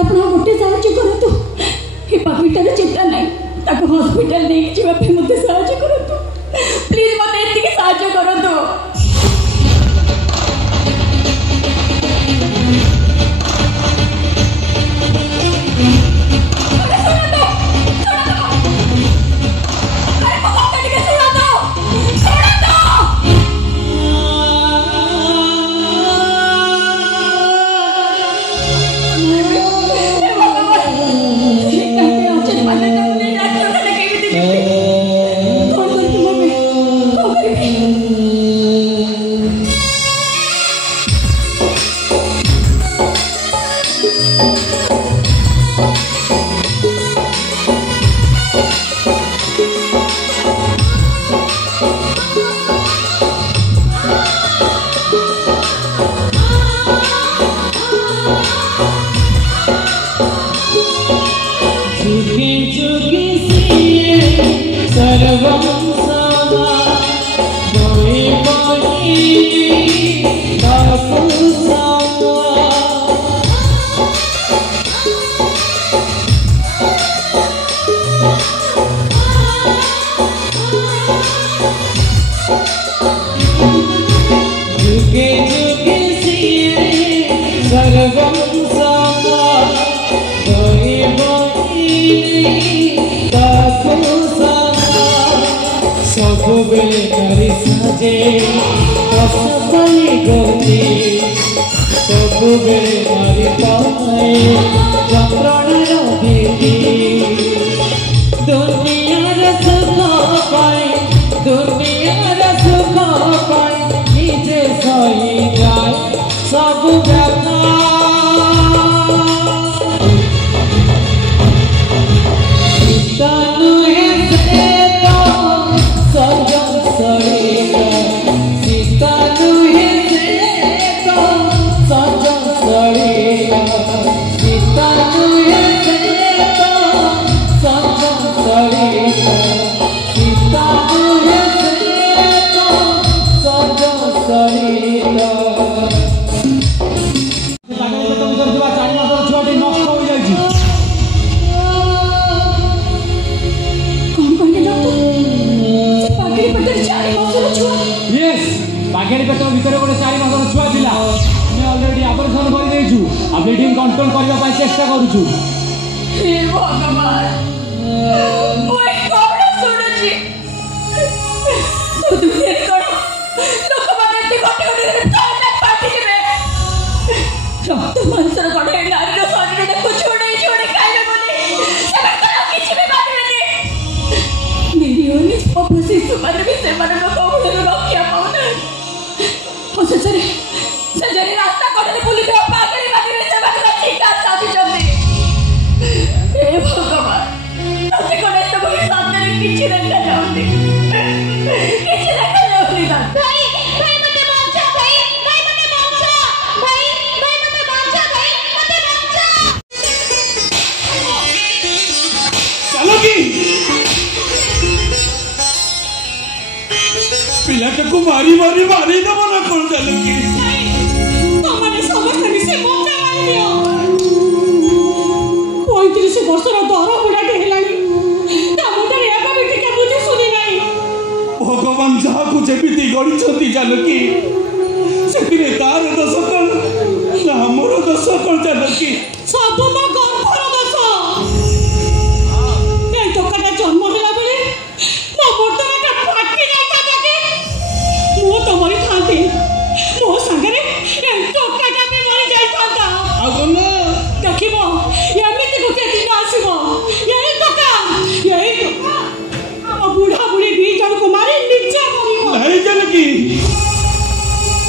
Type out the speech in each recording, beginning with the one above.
आप गोटे साहय करूँ ये पापीटार चिंता ना हॉस्पिटल नहीं जावाई मत साहय करूँ प्लीज मत ये साहय करूँ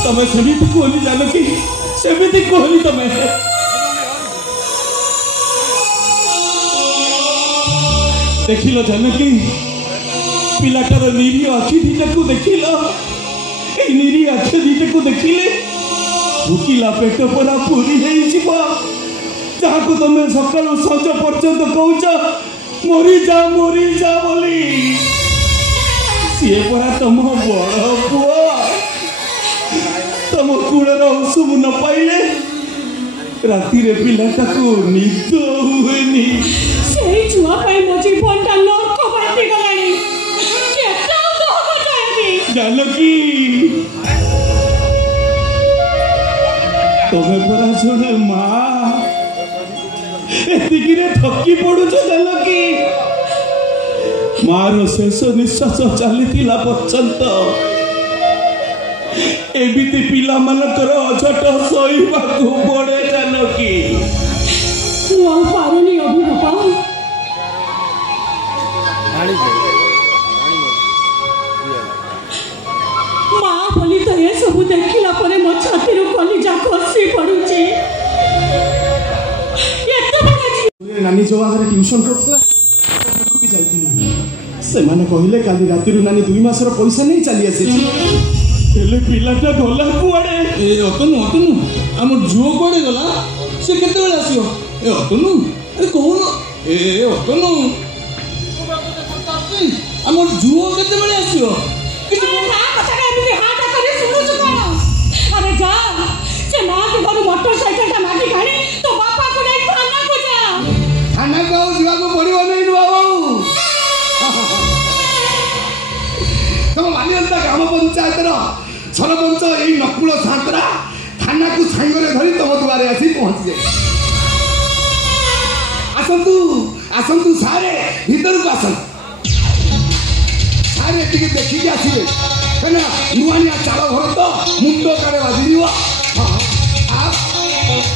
तमें सेमिति कहली जानकी सेमिति कहली तमें देखिल जानकी पिलाटार निरीह आखि दीटा को देखिल निरीह आखि दीटा को देखिले भूकिला पेट परा पूरी जहाँ को तुम सका सज पर्यंत कौच मरी जा बोली सी परा तुम बड़ पुआ तुम कूलर औसुब न पाइले राति रे पिलाटा को निद हुएनी सेई छुआ पाई मो जीवनटा नरक बाटी गलानी केता कह जाएनी जानकी तमे परा जने माँ एतिकिरे थकी पड़ुछ जानकी मार शेष निश्वास चली पर्यंत एमिति पिला मानकर अझट सहीबाकू पड़े जानकी पारुनी अभिबापा माँ बोली तो ये सब देखला परे मो छाती रो कलिजा खसी पड़ुची नानी जो आगे ट्यूशन करता भी जाइथिनी से माने कहले काली राति रू नानी 2 मासर पैसा नहीं चली आसी हेले पिलाटा गला कुआडे ए अतनु हम जो कोडे गला से केते बेला आसियो ए अतनु अरे कोन ए अतनु हम जुओ केते बेला आसियो अरे ना कथा एमिति हाटा करे सुनुछु कोन अरे जा से मां के घर मोटरसाइकिल ता माटी खाणी तो बापा को नहीं थाना को जा थाना को जीवा को पड़िबो नहीं नु बाबू तम मानियंता ग्राम पंचायत रो सरपंच एई नकुल छात्रा थाना को सांगरे धरी तम दुआरे आसी पहुंच जाए आसंतु सारे भीतर को आसन सारे टिके देखि आसीबे कना नुआनिया चाल घर तो मुंडो कारे बाजी दियो आप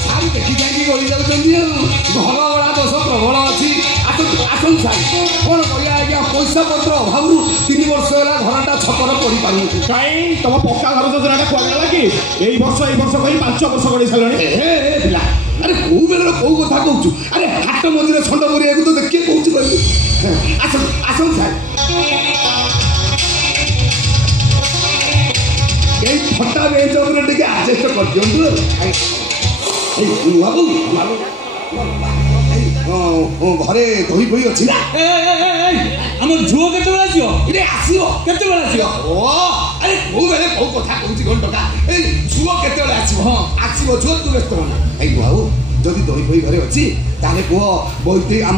सारी देखि जाई गली जाउछन्ती घर बड़ा दोष प्रबल अछि आसन सारी कोन करिया आज्ञा पैसा पत्र अभाव 3 वर्ष होला घरटा छपर पड़ी पारु काई तम पक्का घर योजनाटा कोला कि एई वर्ष कहि 5 वर्ष गडी छलणी ए पिला अरे को बेले को कथा कहउछु अरे हाट मझिरे छंड करिया तो देखि कहउछु कहि आसन सारी এই ফটা বেঞ্চ উপরে টিকে অ্যাডজাস্ট কর দিও এই বাবু ও ঘরে দই বই আছে না আমার ঝুও কেতে বেলা আসিও ইরে আসিও কেতে বেলা আসিও ও আরে কো বেলে কো কথা কইছি কোন টকা এই ঝুও কেতে বেলা আসিও আসিও ঝুও তু ব্যস্ত না এই বাবু যদি দই বই ঘরে আছে তাহলে কো বইতে আম